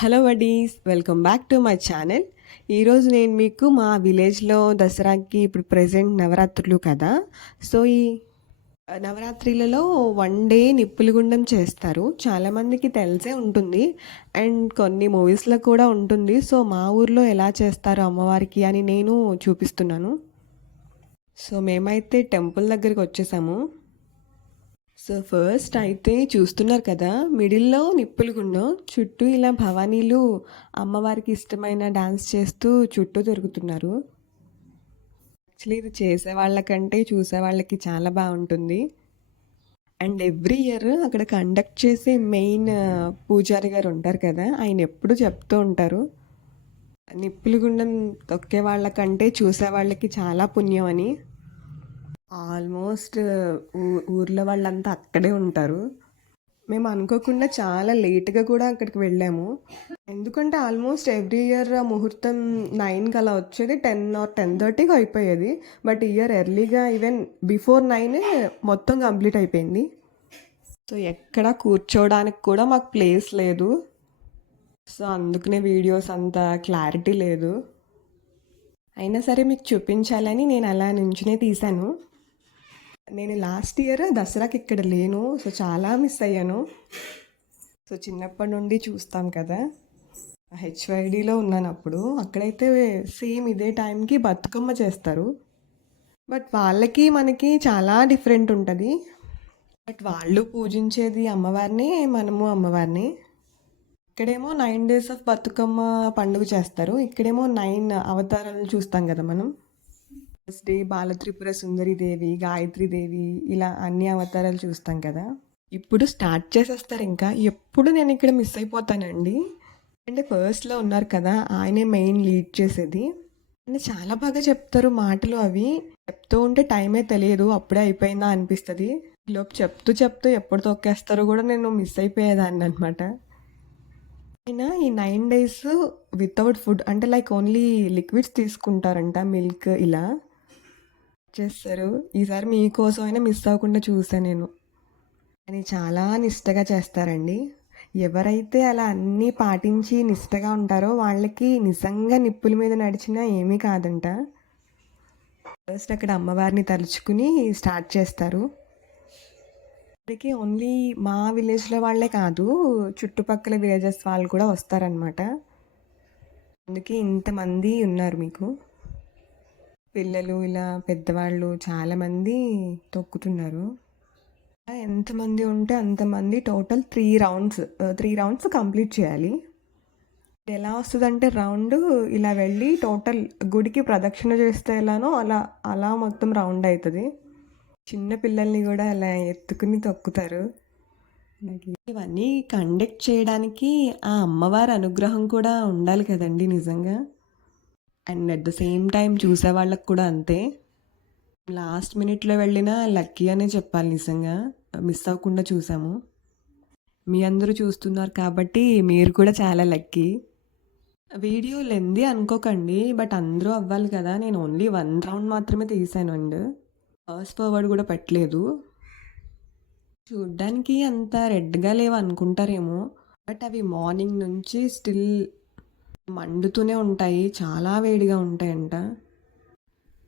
Hello buddies, welcome back to my channel. ఈరోజు నేను మీకు మా విలేజ్లో దసరాకి ఇప్పుడు ప్రజెంట్ నవరాత్రులు కదా. సో ఈ నవరాత్రిలలో 1 డే నిప్పుల గుండం చేస్తారు. చాలామందికి తెలిసే ఉంటుంది అండ్ కొన్ని మూవీస్లో కూడా ఉంటుంది. సో మా ఊర్లో ఎలా చేస్తారు అమ్మవారికి అని నేను చూపిస్తున్నాను. సో మేమైతే టెంపుల్ దగ్గరికి వచ్చేసాము. సో ఫస్ట్ అయితే చూస్తున్నారు కదా, మిడిల్లో నిప్పులు గుండం, చుట్టూ ఇలా భవానీలు అమ్మవారికి ఇష్టమైన డాన్స్ చేస్తూ చుట్టూ తిరుగుతున్నారు. యాక్చువల్లీ ఇది చేసే వాళ్ళకంటే చూసే వాళ్ళకి చాలా బాగుంటుంది. అండ్ ఎవ్రీ ఇయర్ అక్కడ కండక్ట్ చేసే మెయిన్ పూజారి గారు ఉంటారు కదా, ఆయన ఎప్పుడు చెప్తూ ఉంటారు, నిప్పులు గుండం తొక్కే వాళ్ళకంటే చూసే వాళ్ళకి చాలా పుణ్యం అని. ఆల్మోస్ట్ ఊర్లో వాళ్ళంతా అక్కడే ఉంటారు. మేము అనుకోకుండా చాలా లేట్గా కూడా అక్కడికి వెళ్ళాము. ఎందుకంటే ఆల్మోస్ట్ ఎవ్రీ ఇయర్ ముహూర్తం 9కి అలా వచ్చేది, 10 ఆర్ 10:30కి అయిపోయేది. బట్ ఇయర్ ఎర్లీగా ఈవెన్ బిఫోర్ 9 మొత్తం కంప్లీట్ అయిపోయింది. సో ఎక్కడ కూర్చోవడానికి కూడా మాకు ప్లేస్ లేదు. సో అందుకనే వీడియోస్ అంత క్లారిటీ లేదు. అయినా సరే మీకు చూపించాలని నేను అలా నుంచునే తీశాను. నేను లాస్ట్ ఇయర్ దసరాకి ఇక్కడ లేను, సో చాలా మిస్ అయ్యాను. సో చిన్నప్పటి నుండి చూస్తాం కదా, హెచ్వైడిలో ఉన్నాను అప్పుడు. అక్కడైతే సేమ్ ఇదే టైంకి బతుకమ్మ చేస్తారు. బట్ వాళ్ళకి మనకి చాలా డిఫరెంట్ ఉంటుంది. బట్ వాళ్ళు పూజించేది అమ్మవారిని, మనము అమ్మవారిని. ఇక్కడేమో 9 days ఆఫ్ బతుకమ్మ పండుగ చేస్తారు, ఇక్కడేమో 9 అవతారాలు చూస్తాం కదా మనం. ఫస్ట్ డే బాలత్రిపుర సుందరిదేవి, గాయత్రీదేవి, ఇలా అన్ని అవతారాలు చూస్తాం కదా. ఇప్పుడు స్టార్ట్ చేసేస్తారు. ఇంకా ఎప్పుడు నేను ఇక్కడ మిస్ అయిపోతానండి. అంటే ఫస్ట్లో ఉన్నారు కదా, ఆయనే మెయిన్ లీడ్ చేసేది. అంటే చాలా బాగా చెప్తారు మాటలు. అవి చెప్తూ ఉంటే టైమే తెలియదు, అప్పుడే అయిపోయిందా అనిపిస్తుంది. లోపు చెప్తూ చెప్తూ ఎప్పుడు తొక్కేస్తారో కూడా నేను మిస్ అయిపోయేదాన్ని అనమాట. అయినా ఈ 9 days వితౌట్ ఫుడ్, అంటే లైక్ ఓన్లీ లిక్విడ్స్ తీసుకుంటారంట, మిల్క్ ఇలా చేస్తారు. ఈసారి మీకోసమైనా మిస్ అవ్వకుండా చూసాను నేను. అని చాలా నిష్టగా చేస్తారండి. ఎవరైతే అలా అన్నీ పాటించి నిష్టగా ఉంటారో వాళ్ళకి నిజంగా నిప్పుల మీద నడిచినా ఏమీ కాదంట. ఫస్ట్ అక్కడ అమ్మవారిని తలుచుకుని స్టార్ట్ చేస్తారు. ఇక్కడికి ఓన్లీ మా విలేజ్లో వాళ్ళే కాదు, చుట్టుపక్కల విలేజెస్ వాళ్ళు కూడా వస్తారనమాట. అందుకే ఇంతమంది ఉన్నారు మీకు. పిల్లలు ఇలా పెద్దవాళ్ళు చాలామంది తొక్కుతున్నారు. ఎంతమంది ఉంటే అంతమంది, టోటల్ 3 రౌండ్స్ కంప్లీట్ చేయాలి. ఎలా వస్తుందంటే రౌండ్ ఇలా వెళ్ళి టోటల్ గుడికి ప్రదక్షిణ చేస్తే ఎలానో అలా అలా మొత్తం రౌండ్ అవుతుంది. చిన్న పిల్లల్ని కూడా అలా ఎత్తుకుని తొక్కుతారు. ఇవన్నీ కండక్ట్ చేయడానికి ఆ అమ్మవారి అనుగ్రహం కూడా ఉండాలి కదండి నిజంగా. And at the same time చూసే వాళ్ళకి కూడా అంతే. లాస్ట్ మినిట్లో వెళ్ళినా లక్కీ అనే చెప్పాలి నిజంగా. మిస్ అవ్వకుండా చూసాము. మీ అందరూ చూస్తున్నారు కాబట్టి మీరు కూడా చాలా లక్కీ. వీడియో లెంది అనుకోకండి, బట్ అందరూ అవ్వాలి కదా. నేను ఓన్లీ 1 రౌండ్ మాత్రమే తీసాను అండ్ ఫాస్ట్ ఫార్వర్డ్ కూడా పెట్టలేదు. చూడ్డానికి అంత రెడ్గా లేవు అనుకుంటారేమో, బట్ అవి మార్నింగ్ నుంచి స్టిల్ మండుతూనే ఉంటాయి, చాలా వేడిగా ఉంటాయంట.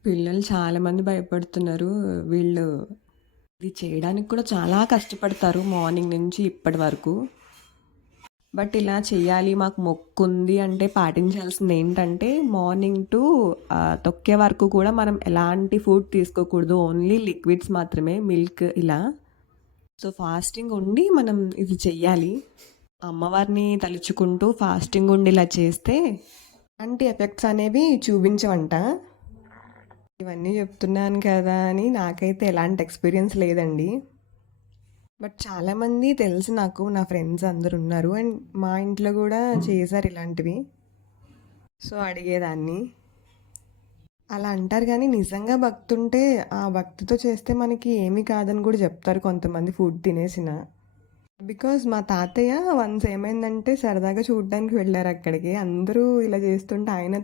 పిల్లలు చాలామంది భయపడుతున్నారు. వీళ్ళు ఇది చేయడానికి కూడా చాలా కష్టపడతారు మార్నింగ్ నుంచి ఇప్పటి వరకు. బట్ ఇలా చేయాలి, మాకు మొక్కు ఉంది అంటే పాటించాల్సింది ఏంటంటే మార్నింగ్ టు తొక్కే వరకు కూడా మనం ఎలాంటి ఫుడ్ తీసుకోకూడదు, ఓన్లీ లిక్విడ్స్ మాత్రమే, మిల్క్ ఇలా. సో ఫాస్టింగ్ ఉండి మనం ఇది చెయ్యాలి. అమ్మవారిని తలుచుకుంటూ ఫాస్టింగ్ ఉండి ఇలా చేస్తే అలాంటి ఎఫెక్ట్స్ అనేవి చూపించవంట. ఇవన్నీ చెప్తున్నాను కదా అని నాకైతే ఎలాంటి ఎక్స్పీరియన్స్ లేదండి. బట్ చాలామంది తెలుసు నాకు, నా ఫ్రెండ్స్ అందరు ఉన్నారు అండ్ మా ఇంట్లో కూడా చేశారు ఇలాంటివి. సో అడిగేదాన్ని. అలా అంటారు కానీ నిజంగా భక్తి ఉంటే ఆ భక్తితో చేస్తే మనకి ఏమీ కాదని కూడా చెప్తారు కొంతమంది ఫుడ్ తినేసిన. బికాజ్ మా తాతయ్య వన్స్ ఏమైందంటే సరదాగా చూడడానికి వెళ్ళారు అక్కడికి. అందరూ ఇలా చేస్తుంటే ఆయన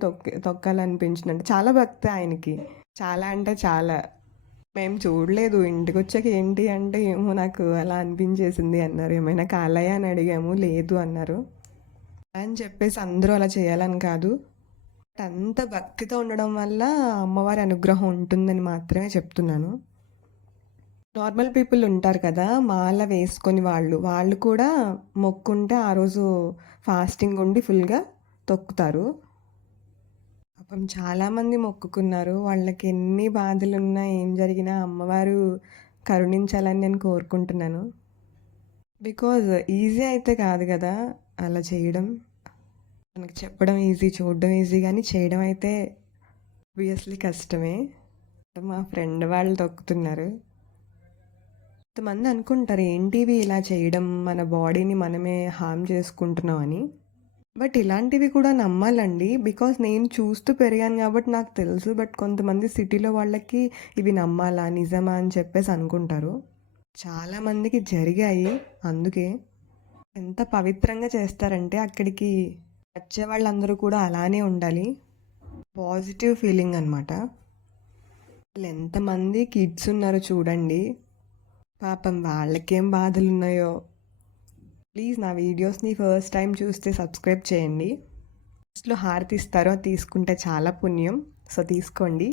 తొక్కాలనిపించినట్టు. చాలా భక్తి ఆయనకి, చాలా అంటే చాలా. మేము చూడలేదు, ఇంటికి వచ్చాక ఏంటి అంటే ఏమో నాకు అలా అనిపించేసింది అన్నారు. ఏమైనా కాలయ్య అని అడిగాము, లేదు అన్నారు. అని చెప్పేసి అందరూ అలా చేయాలని కాదు. అంత భక్తితో ఉండడం వల్ల అమ్మవారి అనుగ్రహం ఉంటుందని మాత్రమే చెప్తున్నాను. నార్మల్ పీపుల్ ఉంటారు కదా! మాల వేసుకొని వాళ్ళు కూడా మొక్కుంటే ఆ రోజు ఫాస్టింగ్ ఉండి ఫుల్‌గా తొక్కుతారు. పాపం చాలామంది మొక్కుకున్నారు. వాళ్ళకి ఎన్ని బాధలున్నా, ఏం జరిగినా అమ్మవారు కరుణించాలని నేను కోరుకుంటున్నాను. బికాజ్ ఈజీ అయితే కాదు కదా! అలా చేయడం. మనకి చెప్పడం ఈజీ, చూడడం ఈజీ గానీ చేయడం అయితే ఆబ్వియస్లీ కష్టమే. మా ఫ్రెండ్ వాళ్ళు తొక్కుతున్నారు. కొంతమంది అనుకుంటారు ఏంటివి ఇలా చేయడం, మన బాడీని మనమే హార్మ్ చేసుకుంటున్నాం అని. బట్ ఇలాంటివి కూడా నమ్మాలండి. బికాజ్ నేను చూస్తూ పెరిగాను కాబట్టి నాకు తెలుసు. బట్ కొంతమంది సిటీలో వాళ్ళకి ఇవి నమ్మాలా, నిజమా అని చెప్పేసి అనుకుంటారు. చాలామందికి జరిగాయి అందుకే. ఎంత పవిత్రంగా చేస్తారంటే అక్కడికి వచ్చే వాళ్ళందరూ కూడా అలానే ఉండాలి. పాజిటివ్ ఫీలింగ్ అనమాట. ఎంతమంది కిడ్స్ ఉన్నారో చూడండి. పాపం వాళ్ళకేం బాధలున్నాయో. ప్లీజ్ నా వీడియోస్ని ఫస్ట్ టైం చూస్తే సబ్స్క్రైబ్ చేయండి. లాస్ట్‌లో హారతి ఇస్తారు. అది తీసుకుంటే చాలా పుణ్యం. సో తీసుకోండి.